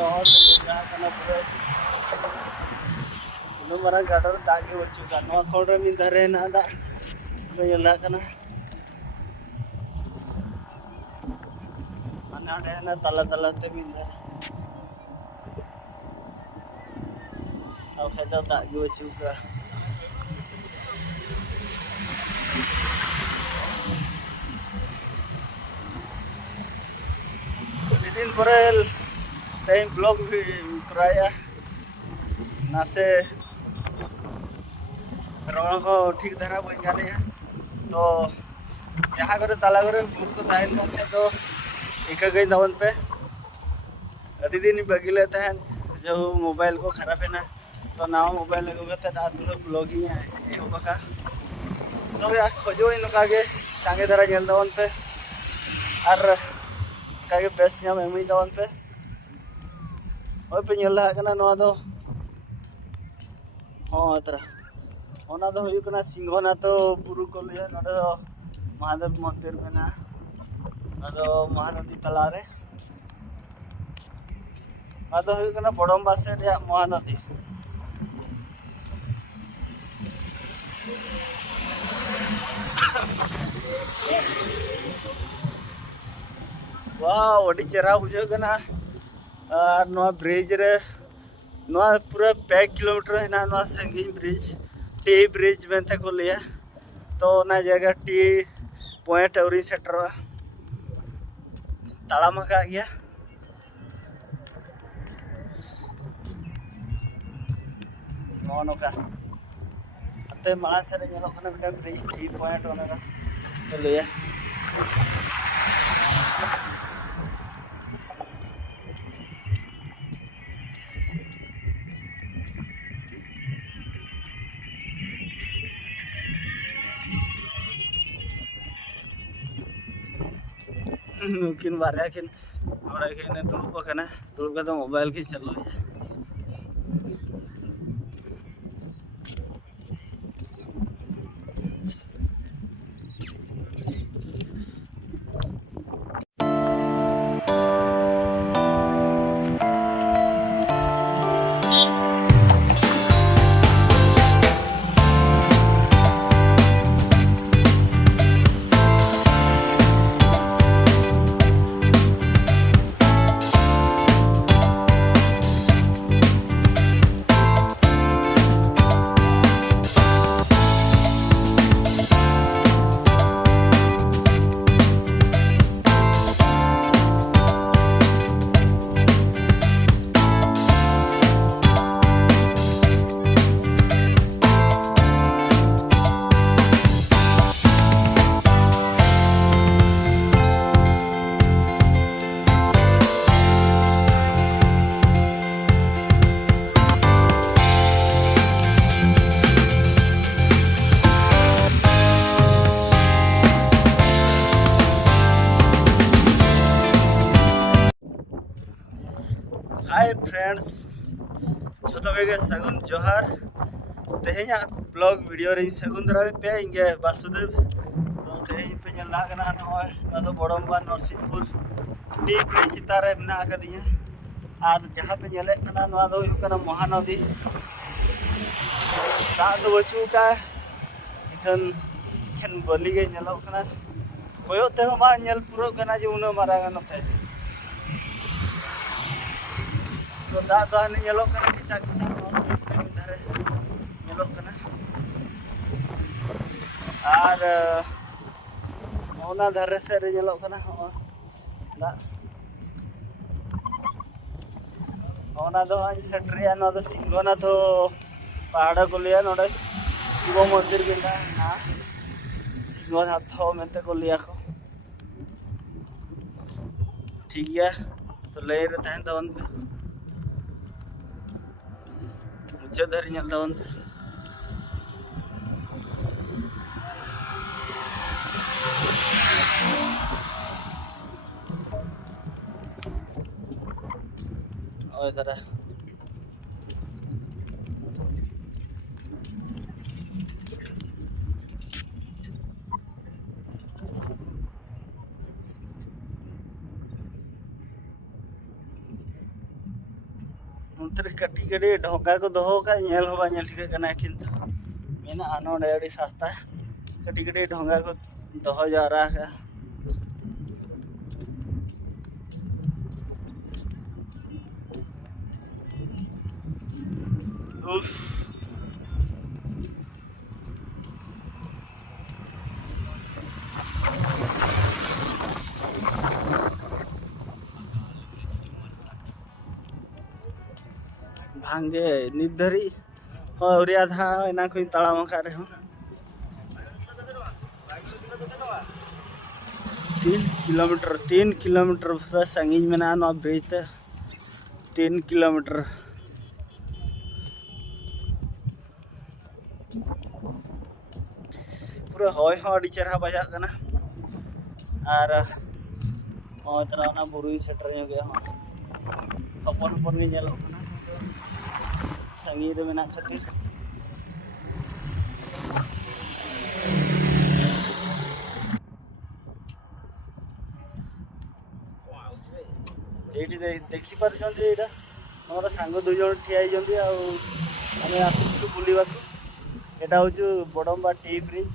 और जहाँ कना पूरा मारा गाडर दागे बचुका नवा कोड़े मिन धरे ना दा बेला कना अनाडे ना तला तला ते मिन धरे अब खादा दागे बचुका दिन पर टाइम ब्लॉग भी कराया नासे रोना को ठीक धरा बन जाने तो यहाँ करे ताला करे बुक तो ताइन करते तो एक गई दवन पे अड़ी दिन बगी लेते हैं जो मोबाइल को खराब है ना तो नाव मोबाइल लगोगे तो रात में ब्लॉगिंग है ये होगा तो यार खोजो इन लोग आगे सांगे धरा जल दवन पे और कागे बेस्ट ᱧᱟᱢ ᱮᱢᱤ ᱫᱟᱣᱟᱱ ᱯᱮ ᱚᱭ ᱯᱮ ᱧᱮᱞ ᱫᱟᱲᱮᱭᱟᱜ ᱠᱟᱱᱟ ᱱᱚᱣᱟ ᱫᱚ ᱛᱟᱨᱟ ᱚᱱᱟ ᱫᱚ ᱦᱩᱭᱩᱜ ᱠᱟᱱᱟ ᱥᱤᱝᱦᱚᱱᱟᱛᱷ ᱵᱩᱨᱩ ᱠᱚ ᱞᱟᱹᱭᱟ ᱱᱚᱰᱮ ᱫᱚ ᱢᱚᱦᱟᱫᱮᱵ ᱢᱚᱱᱫᱤᱨ ᱢᱮᱱᱟᱜᱼᱟ ᱟᱫᱚ ᱢᱚᱦᱟᱱᱚᱫᱤ ᱛᱟᱞᱟᱨᱮ ᱟᱫᱚ ᱦᱩᱭᱩᱜ ᱠᱟᱱᱟ ᱵᱚᱲᱚᱢᱵᱟ ᱥᱮᱫ ᱨᱮᱭᱟᱜ ᱢᱚᱦᱟᱱᱚᱫᱤ वाह अड़ी चेहरा बुझेगा और नवा ब्रिज रे नवा पूरा 5 किलोमीटर है संगी ब्रिज टी ब्रिज में को लिया तो ना जगह टी पॉइंट अवरी सेटर ताड़ाम का गया नौका अते माड़ा से ब्रिज टी पॉइंट तो लिया mungkin barya kin orang kene dulu kana dulu kata mobile ki chalo ya hi friends जो के सगुन जोहार तेहें ब्लॉग वीडियो रे सगुन दरा पे इंगे वासुदेव तो तेहें पे जला कना न तो बड़म्बा नरसिंहपुर टी ब्रिज चितारे बना कदिया और जहां पे जले कना न दो कना महानदी दा दो बचू का इखन खन बली गे जलो कना कोयो ते मा नेल पुरो कना जे उन मारा नते तो दादा ने येलो कना किचा किचा धरे येलो कना और ओना धरे से रे येलो कना दा ओना दो आज सेट्रिया न दो सिंगोना तो पहाड़ को लिया नोडे शिव मंदिर बिना ना सिंगोनाथ मेंते को लिया को ठीक है तो ले रे तहन दवन पे मुझे धर ᱧᱮᱞ दवन पे ओए धरा अंतरे कटी कटी ढोका को दोहो का नेल हो बाញठिका कना किंतु मेना नोडे अड़ी सस्ता कटी कटी ढोंगा को दोहो जा रहा है। उफ भांगे निधरी और आधा एना कोई तड़ाम करे हो 3 किलोमीटर पूरा संगीन में ना ब्रिज 3 किलोमीटर पूरा हॉय अड़ी चेहरा बजा और तरह बुरुई सेटर गया हपन हपन संगीन रे मेना खातिर ये देखी पार्टी मोर सांग 2 जन ठिया आम आसू बुलवा यहाँ हूँ बड़म्बा टी ब्रिज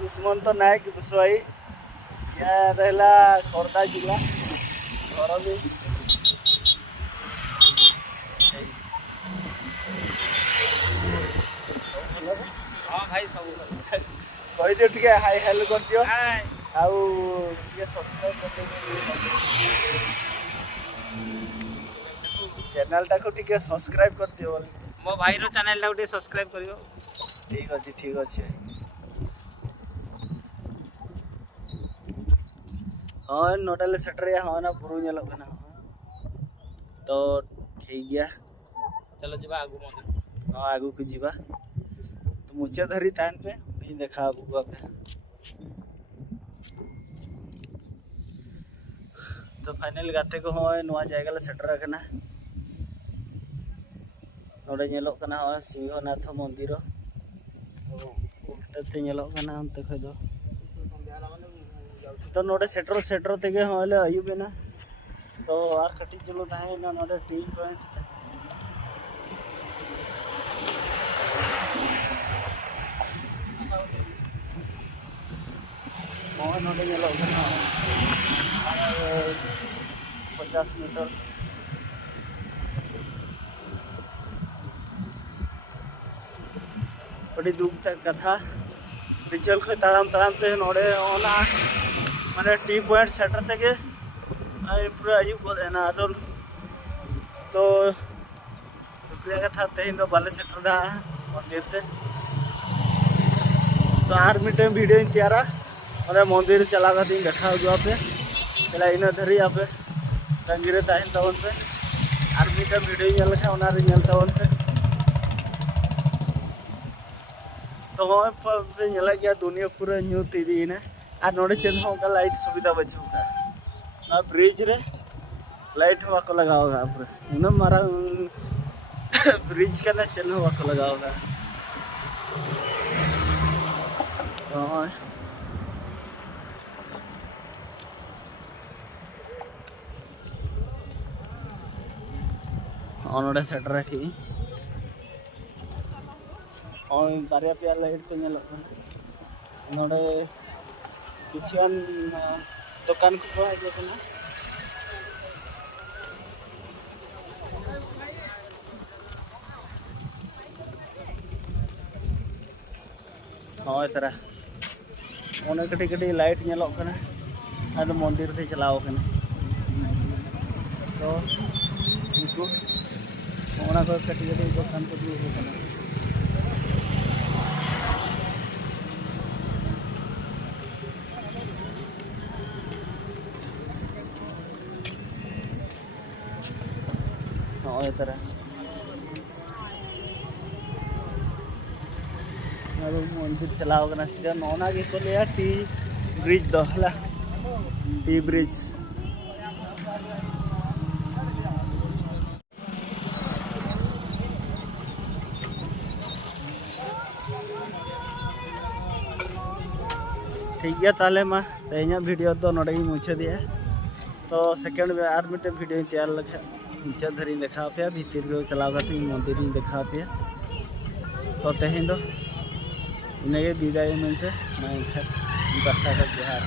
दुश्मन तो नायक दुसवाई या रहा खोर्धा जिला घर भी हाँ भाई सब कही दियो टे हाई हेल्लो कर दियो आउ सब्सक्राइब कर चैनल टा को टिके सब्सक्राइब कर दियो मो भाई रो चैनल टा को सब्सक्राइब करियो। ठीक अच्छे हाँ 9 सेटर हाँ ना बुरु ना तो ठीक गया चलो जी आगू हाँ आगू को जीवा तो मुझे धरी तान पे नहीं देखा बुआ पे तो फाइनल गाते को हाँ नवा जगह सेटर करना नोड़े नेलोकना हाँ सिंहनाथ मंदिर उल्टाते नेलोकना अंत खो तो नोड़े सेटर तेगे हाँ ले अयुबेना तो आर कटी चलो ताहेना नोड़े टी पॉइंट हाँ नोड़े नेलोकना 50 मीटर बड़ी दुख कथा पिछल खो ताराम ते नोड़े माने टी पॉइंट सेटर तेगे पूरा अयुब गोदेना तो कथा तेहन दो बाले सेटर दा मंदिर ते तो आर मिटे वीडियो तैयारा और मंदिर चला देखा हुआ पे चला इन धरी आपे तंगी रे ताहन तवन पे आर मिटे वीडियो नेल लखा ओना रे नेल तवन पे तो पे नेला गया दुनिया पूरा न्यूत इदीना और नोड़े चेन का लाइट सुविधा बचूगा ना ब्रिज रे लाइट बाको लगाओगा पूरा इन मारा ब्रिज का ना चेन बाको लगाओगा नोड़े सेटर की बारे पे लाइट पे नोड़े किछान दुकान को हजना हाँ तरह ओने कटी कटी लाइट नेलोकना आदो मंदिर से चलाओ कना तो इनको ओना को कटी कटी दुकान को दूर होना हाँ तरह मंदिर चलाओ कना सीधा नौना के को लिया टी ब्रिज दहला टी ब्रिज ठीक गया ताले मा तेज वीडियो तो नोड़े मुछा दिया तो सेकेंड में और मिट्टे वीडियो तैयार लगे मुचाद धरी देखा पे भीतर को चलाव मंदिर देखा पे तो तेहन दो इनगे विदाय मनते मैं जोहार।